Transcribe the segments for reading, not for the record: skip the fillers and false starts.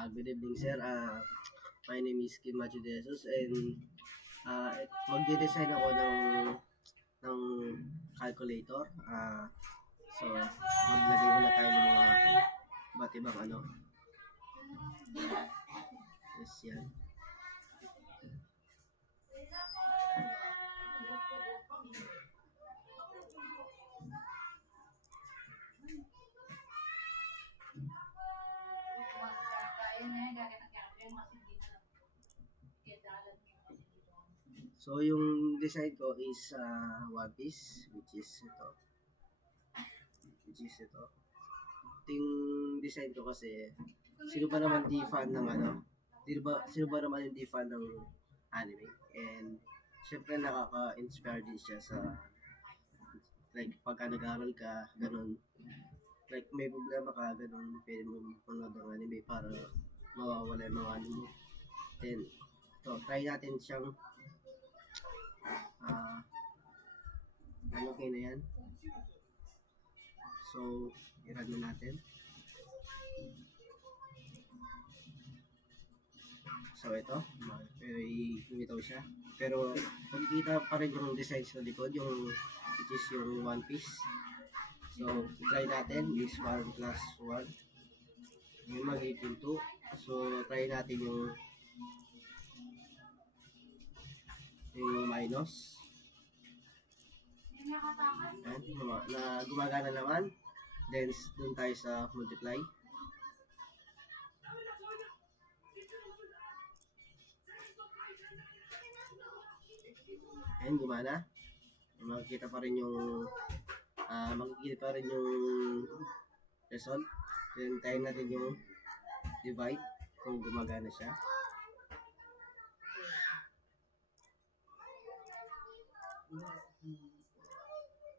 Good evening, sir. My name is Kim Macho De Jesus and magde-design ako ng calculator. So, maglagay muna tayo ng mga iba't ibang ano. Yes, yan. So, yung design ko is one piece, which is ito. Ito yung design ko kasi, sino ba naman di fan ng ano? Sino ba naman hindi fan ng anime? And, syempre nakaka-inspire din siya sa, like, pagka nag-aaral ka, ganun. Like, may problema ka, ganun, pwede mo manood ng anime para mawawala yung mga ano mo. Then, try natin siyang okay na yan. So, i-run na natin. So, ito, very lumitaw siya. Pero, magkikita pa rin yung design sa likod, yung which is yung one piece. So, try natin, is 1 plus 1. Yung magiging 2. So, try natin yung minus. Yan, na gumagana naman. Then, dun tayo sa multiply. Ayan, gumana. Makikita pa rin yung result. Then, tayo natin yung divide kung gumagana siya.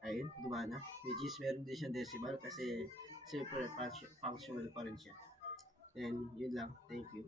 Ayun, gumana. Which is meron din siyang decimal kasi super functional pa rin siya. Then, yun lang. Thank you.